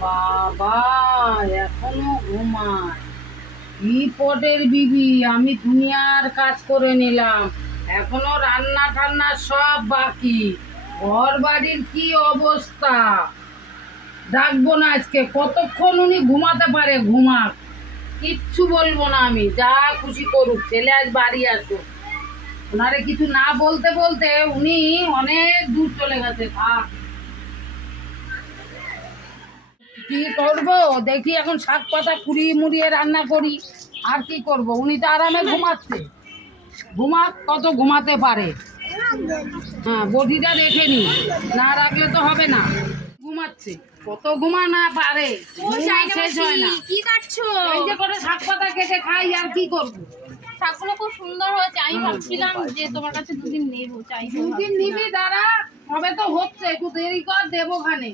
বাবা, এখনও ঘুমায়। কি পটের বিবি, আমি দুনিয়ার কাজ করে নিলাম। এখনও রান্না টান্না সব বাকি। ঘর বাড়ির কি অবস্থা? ডাকবো না আজকে, কতক্ষণ উনি ঘুমাতে পারে? ঘুমাক। কিচ্ছু বলব না আমি, যা খুশি করুক, ছেলে আজ বাড়ি আসুক। ওনারে কিছু না বলতে বলতে উনি অনেক দূর চলে গেছে, থাক। কি করব? দেখি এখন শাক পাতা কুড়িয়ে মুড়িয়ে রান্না করি। আর কি করব? উনি তো আরামে ঘুমাচ্ছে। ঘুমা কত ঘুমাতে পারে? হ্যাঁ বডিটা দেখে নি। না রাখলে তো হবে না। ঘুমাচ্ছে। কত ঘুমা না পারে শেষ হয় না। কি কাটছো? এই যে করে শাক পাতা কেটে খাই আর কি করব? শাকগুলো খুব সুন্দর হয়েছে। আমি ভাবছিলাম যে তোমার কাছে দুদিন নেব চাই দুদিন নিবি দাঁড়া হবে তো হচ্ছে একটু দেরি কর দেবো খানে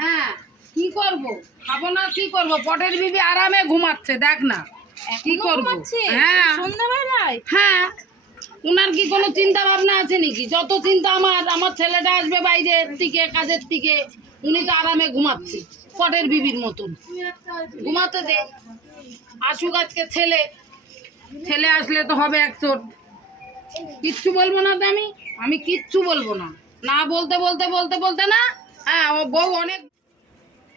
হ্যাঁ। কি করব? খাব না কি করব? পটের বিবি আরামে ঘুমাচ্ছে দেখ না। কি করব? হ্যাঁ। সন্ধ্যাবেলায়? হ্যাঁ। উনার কি কোনো চিন্তা ভাবনা আছে নাকি? যত চিন্তা আমার আমার ছেলেটা আসবে বাইরের থেকে কাজের থেকে উনি তো আরামে ঘুমাচ্ছে পটের বিবির মতন। ঘুমাতে দে। আসুক আজকে ছেলে। ছেলে আসলে তো হবে এক চোট। কিচ্ছু বলব না তো আমি। আমি কিচ্ছু বলব না। না বলতে বলতে বলতে বলতে না। হ্যাঁ ও বউ অনেক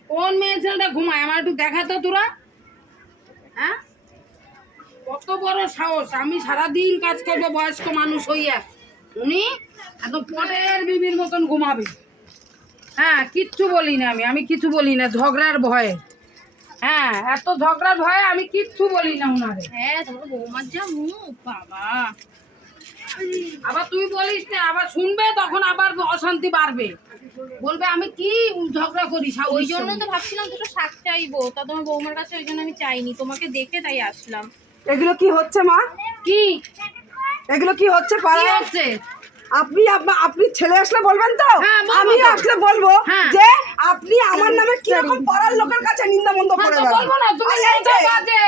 কোন মেয়ে ছেলেটা ঘুমায়? আমার একটু দেখাতো তোরা। হ্যাঁ? কত বড় সাহস। আমি সারাদিন কাজ করব, বয়স্ক মানুষ হইয়া। উনি এত পরের বিবির মতন ঘুমাবে। হ্যাঁ কিচ্ছু বলি না আমি। আমি কিছু বলি না ঝগড়ার ভয়ে। হ্যাঁ এত ঝগড়ার ভয়ে আমি কিচ্ছু বলি না উনারে। হ্যাঁ বাবা। আবার তুই বলিস না আবার শুনবে তখন আবার অশান্তি বাড়বে। বলবে আমি কি ঝগড়া করি ওই জন্য তো ভাবছিলাম দুটো শাক চাইব। তা তোমার বৌমার কাছে ওই জন্য আমি চাইনি তোমাকে দেখে তাই আসলাম। এগুলো কি হচ্ছে মা? কি? এগুলো কি হচ্ছে পাড়া হচ্ছে? আপনি আপনি ছেলে আসলে বলবেন তো? হ্যাঁ, আমি আসলে বলব হ্যাঁ। যে আপনি আমার নামে কি রকম পাড়ার লোকের কাছে নিন্দামন্দ হ্যাঁ, করে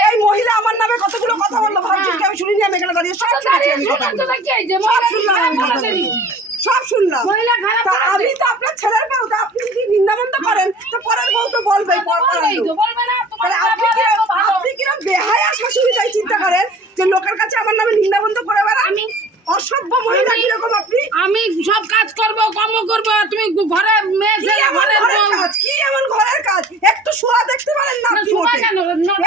এই মহিলা আমার নামে কতগুলো কথা বলল ভাবছি। কি আমি শুনিনি আমি এখানে দাঁড়িয়ে? সব শুনেছি কি? সব শুনলাম। তা আমি তো আপনার ছেলের বউ তা আপনি যদি নিন্দামন্দ করেন তো পরের বউ তো। বলবে আপনি ভালো। আপনি কিরম বেহায়া শাশুড়ি তাই চিন্তা করেন যে লোকের কাছে আমার নামে নিন্দাবন্ধ করে বেড়ান? আমি অসভ্য মহিলা আমি- কীরকম আপনি? আমি সব কাজ করব কর্ম করব তুমি ঘরে মেয়ে ছেলে ঘরে কাজ? কি এমন ঘরের কাজ? একটু শোয়া দেখতে পারেন না আপনি শোয়া কেন?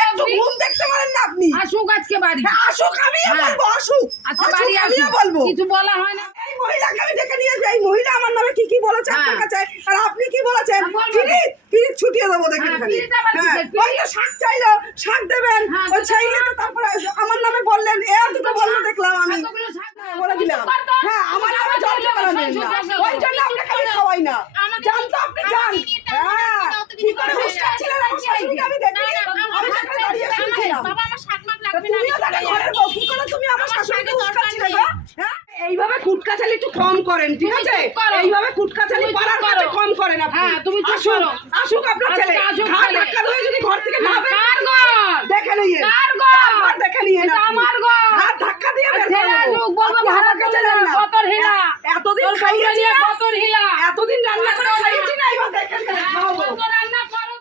একটু ঘুম দেখতে পারেন না আপনি। আসুক আজকে বাড়ি। হ্যাঁ, আসুক আমিও হ্যাঁ। বলব আসুক। আচ্ছা বাড়ি আমিও বলব। কিছু বলা হয় না। এই মহিলাকে আমি ডেকে নিয়ে আসব। এই মহিলা আমার নামে কি কি বলেছে আপনার হ্যাঁ। কাছে? আর আপনি কি বলেছেন? বলব। ফিরিত ফিরিত ছুটিয়ে দেবো দেখেন হ্যাঁ? ওই তো শাক চাইলো শাক দেবেন। ওই চাইলে তো তারপরে আমার নামে বললেন। এ দুটো বলল দেখলাম আমি এতগুলো শাক হ্যাঁ, বলে দিলাম তুমি চুপ কর তো। হ্যাঁ আমার তুমি নামে আমার জল ছেলে খাওয়াবেন সংসার না করো। ওই জন্য আপনাকে আমি খাওয়াই না আমাকে জান তো আপনি আমাকে জান নিয়ে এটা আমাকে হ্যাঁ নিয়ে অত কিছু কি করে করবে না। হুস্কাচ্ছিলেন আমার শাশুড়িকে আমি দেখিনি না, না, আমি আমার সেখানে দাঁড়িয়ে আমার- শুনছিলাম বাবা আমার শাক মাক তা লাগবে না তুমিও তাহলে ঘরের বউ কি করে তুমি আমার আমার শাশুড়িকে শাকে দরকার উস্কাচ্ছিলে নেই। গো? হ্যাঁ? এইভাবে কুটকাচালি একটু কম করেন ঠিক আছে এইভাবে কুটকাচালি পাড়ার কাছে কম করেন আপনি হ্যাঁ, তুমি চুপ আসুক, করো। আসুক আপনার ছেলে আসুক ঘাট ধাক্কা ধরে যদি ঘর থেকে না না, বের কার ঘর? দেখে নিয়ে কার ঘর? দেখে নিয়ে এটা আমার ঘর। ধাক্কা দিয়ে বের করে বলব ভাড়া কাছে যান না। কতর হিলা। এতদিন খাইয়েছি না? কতর হিলা। এতদিন রান্না করে খাইয়েছি না এবার দেখেন খালি খাওয়াবো রান্না করো।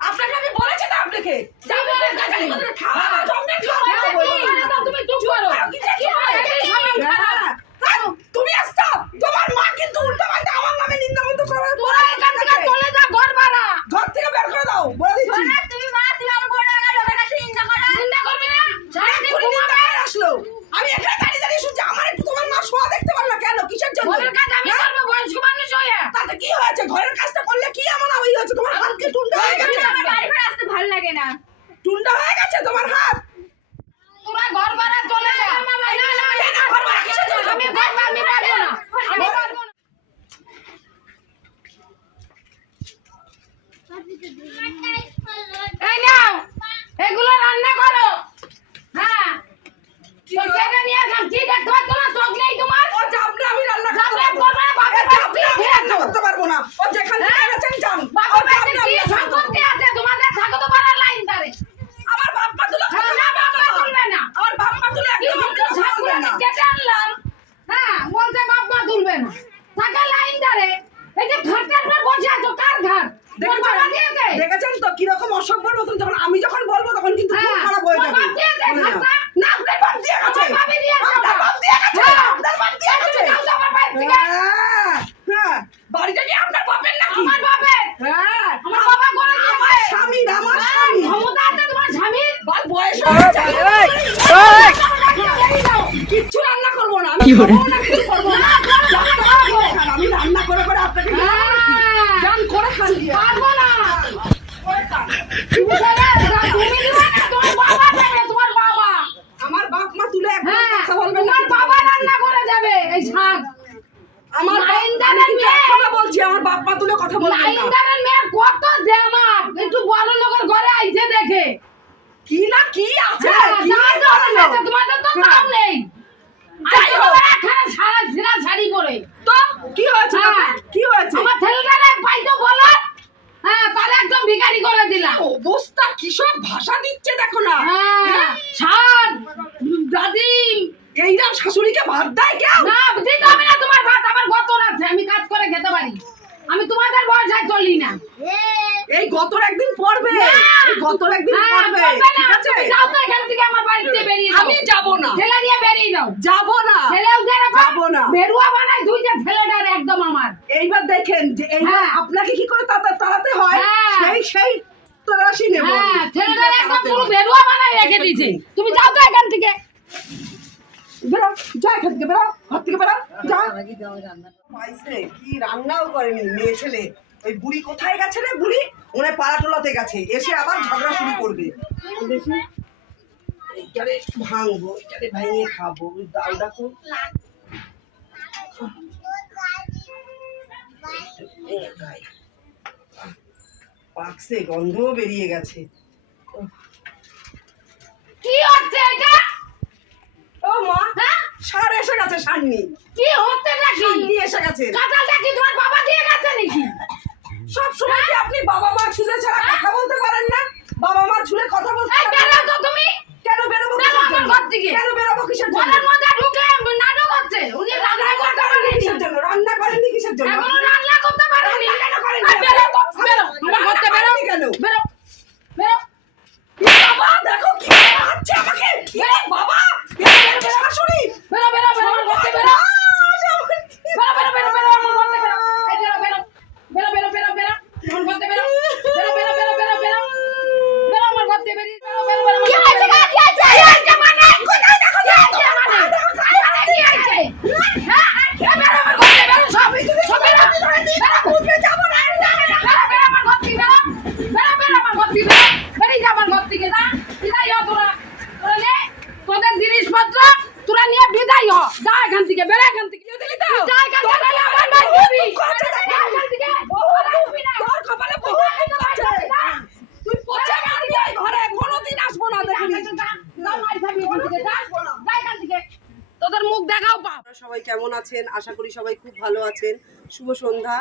আপনাকে আমি বলেছি আপনাকে যাবে করে খাওয়া জমে হ্যাঁ, খাওয়া কি করে তো তুমি চুপ করো। কি যে- কি করে? এই সময় খারাপ। হ্যাঁ, তুমি আসছো তোমার মা কিন্তু উল্টা পাল্টা আমার নামে নিন্দা মন্দ করে তোরা এখান থেকে চলে যা ঘর ভাড়া ঘর থেকে বের করে দাও বলে দিচ্ছি তুমি মা তুমি আমার বড় লোকের কাছে নিন্দা করো চিন্তা করবি না সারাদিন এক্ষুনি নিন্দা ঘুমাবে। করে আসলো আমি এখানে দাঁড়িয়ে দাঁড়িয়ে শুনছি আমার একটু তোমার মা শোয়া দেখতে পারল কেন কিসের জন্য ঘরের কাজ আমি হ্যাঁ? করব বয়স্ক মানুষ হয়ে তাতে কি হয়েছে ঘরের কাজটা করলে কি এমন ওই হয়েছে তোমার হাত কি টুন্ডা হয়ে গেছে আমার বাড়ি ঘরে আসতে ভালো লাগে না টুন্ডা হয়ে গেছে তোমার হাত তোরা ঘর ভাড়া চলে যা না না না কেন ঘর ভাড়া কিসের জন্য? আমি ঘর ভাড়া আমি পারব না আমি পারব না এই নাও এগুলো রান্না করো হ্যাঁ তো কেটে নিয়ে আসলাম কি দেখতে পাচ্ছ না চোখ নেই তোমার ও চাপলে আমি রান্না করতে চাপলে পারব না। করবে না, বাপের এ চাপলে বাড়ি আমি দিয়ে রান্না দাও। করতে পারব না ও যেখানে হ্যাঁ? গেছেন যান ও বাপের বাড়িতে চাপলে আমি কি রান্না করতে সম্পত্তি আছে তোমাদের থাকো তো পারার লাইন ধারে আমার বাপ মা তুলে হ্যাঁ, না, বাপ মা তুলবে না। আমার বাপ মা তুলে কি একদম বলছো তুলবে ঠাকুর না আমি কেটে আনলাম হ্যাঁ তুলবে না থাকা লাইন ধারে এই যে ঘাটটার উপর বসে আছো কার ঘাট দেখেছেন তো কীরকম অসভ্যর মতন যখন আমি যখন বলব তখন কিন্তু খুব হ্যাঁ, খারাপ হয়ে যাবে? না আপনার বাপ দিয়ে গেছে আমার বাপই দিয়েছে আপনার বাপ দিয়ে গেছে হ্যাঁ। আপনার বাপ দিয়ে গেছে যাও তো আমার বাড়ি থেকে। হ্যাঁ, হ্যাঁ বাড়িটা কি আপনার বাপের নাকি আমার বাপের হ্যাঁ আমার বাবা করে আমার স্বামীর আমার হ্যাঁ, স্বামী ক্ষমতা আছে তোমার স্বামীর বাল বয়স হয়ে গেছে। বেরিয়ে যাও। কিচ্ছু রান্না করব না আমি খাব না কিছু করব না যান করে করে খান। আমি রান্না করে করে আপনাকে খাওয়াবো নাকি? হ্যাঁ। যান করে খান গিয়ে। পারব না করে খান। তুমি দেবে, তুমি দিবে না, তোমার বাবা দেবে, তোমার বাবা আমার বাপ মা তুলে একদম হ্যাঁ কথা বলবেন না তোমার বাবা রান্না করে যাবে এই শাক আমার বাপ- লাইনদারের আমি কিন্তু মেয়ে। এখনও বলছি আমার বাপ মা তুলে কথা বলবেন না লাইনদারের মেয়ে কত দেমাক একটু বড় লোকের ঘরে আইছে দেখে কি না কি আছে হ্যাঁ, কি তার তো করল? আছে, তোমাদের তো হ্যাঁ। দাম নেই যাই আজকে হোক। তোমরা একখানা সারা ছিঁড়া শাড়ি পরে তো কি হয়েছে হ্যাঁ। তাতে? কি হয়েছে আমার ছেলেটারে পাইতো বলো হ্যাঁ তাহলে একদম ভিখারি করে দিলাম অবস্থা কি সব ভাষা দিচ্ছে দেখো না? হ্যাঁ। শাক দাদিম এইরকম শাশুড়িকে ভাত দেয় কেউ? না দিতে হবে না তোমার ভাত আমার গত আছে আমি কাজ করে খেতে পারি। আমি তোমাদের বয়সায় চলি না। এই গতর একদিন পড়বে। গতর একদিন হ্যাঁ, পড়বে ঠিক আছে? যাও তো এখান থেকে আমার বাড়িতে বেরিয়ে যাও আমি যাব না। ছেলে নিয়ে বেরিয়ে যাও যাব না। ছেলেও যেরকম যাব না। বেরুয়া বানায় দুইটা ছেলেটার একদম আমার। এইবার দেখেন যে এইবার হ্যাঁ। আপনাকে কি করে তাড়া- তাড়াতে হয়? হ্যাঁ। সেই নেব হ্যাঁ কি একদম পুরো বেরুয়া বানায় রেখে দিয়েছে। তুমি যাও তো এখান থেকে। বেরো যা এখান থেকে বেরো ঘর থেকে বেরো যা। পাইছে কি রান্নাও করেনি মেয়ে ছেলে। ওই বুড়ি কোথায় গেছে রে বুড়ি? মনে পাড়াটোলাতে গেছে। এসে আবার ঝগড়া শুরু করবে। দেখি। এইটারে ভাঙবো এইটারে ভেঙে খাব। ওই ডাল ডাকো পাকছে গন্ধও বেরিয়ে গেছে। কি হচ্ছে এটা? ও মা হ্যাঁ? সার এসে গেছে সান্নি কি হচ্ছে নাকি সান্নি এসে গেছে। কাঁঠালটা কি তোমার বাবা দিয়ে গেছে নাকি? সব সময় কি আপনি বাবা মা ছুলে ছাড়া কথা বলতে পারেন না? বাবা মা ছুলে কথা বলতে পারেন না? তো তুমি? কেন বেরোবো বেরো কিসের আমার ঘর থেকে। কেন বেরোবো কিসের জন্য? ঘরের মধ্যে ঢুকে নাটক হচ্ছে। উনি রান্না পারেনি কিসের জন্য? রান্না করেননি কিসের জন্য এখনও রান্না করতে পারেনি রান্না কেন করেনি? এই বেরো তো, বেরো আমার ঘর থেকে বেরো রান্না কেন? বেরো বেরো এ বাবা দেখো কি মারছে আমাকে এ বাবা এ বেরো, শাশুড়ি বেরো বেরো বেরো আমার ঘর থেকে বেরো বেরো বেরো বেরো বেরো আমার ঘর থেকে বেরো এই বেরো বেরো বেরো বেরো বেরো বেরো আমার ঘর থেকে বেরো বেরো বেরো বেরো বেরো বেরো বেরো আমার ঘর থেকে বেরিয়ে বেরো বেরো বেরো কি হয়েছে কি হয়েছে কি হয়েছে মানে কোথায় দেখো কি হয়েছে মানে মানে কি হয়েছে হ্যাঁ এই বেরো আমার ঘর থেকে বেরো সব সব বেরো বেরো ঘুরতে যাব না বেরো বেরো আমার ঘর থেকে বেরো বেরো বেরো আমার ঘর থেকে বেরো বেরিয়ে যা আমার ঘর থেকে যা বিদায় হ তোরা তোরা নে তোদের জিনিসপত্র তোরা নিয়ে বিদায় হ যা এখান থেকে বেরো এখান থেকে দিলি তো যা এখান থেকে নাহলে আমার মার দিবি যা এখান থেকে তোরা আসবি না তোর কপালে বহু দিন আছে তুই পচে মারবি এই ঘরে কোনোদিন আসব না দেখিনি তোদের মুখ দেখাও পাপ আপনারা সবাই কেমন আছেন? আশা করি সবাই খুব ভালো আছেন। শুভ সন্ধ্যা।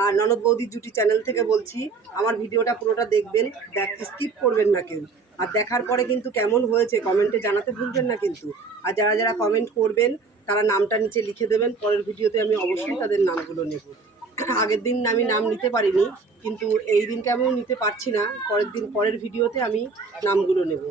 আর ননদ বৌদির জুটি চ্যানেল থেকে বলছি, আমার ভিডিওটা পুরোটা দেখবেন, দেখ স্কিপ করবেন না কেউ। আর দেখার পরে কিন্তু কেমন হয়েছে কমেন্টে জানাতে ভুলবেন না কিন্তু। আর যারা যারা কমেন্ট করবেন, তারা নামটা নিচে লিখে দেবেন। পরের ভিডিওতে আমি অবশ্যই তাদের নামগুলো নেব। আগের দিন আমি নাম নিতে পারিনি, কিন্তু এই দিনকে আমিও নিতে পারছি না, পরের দিন পরের ভিডিওতে আমি নামগুলো নেব।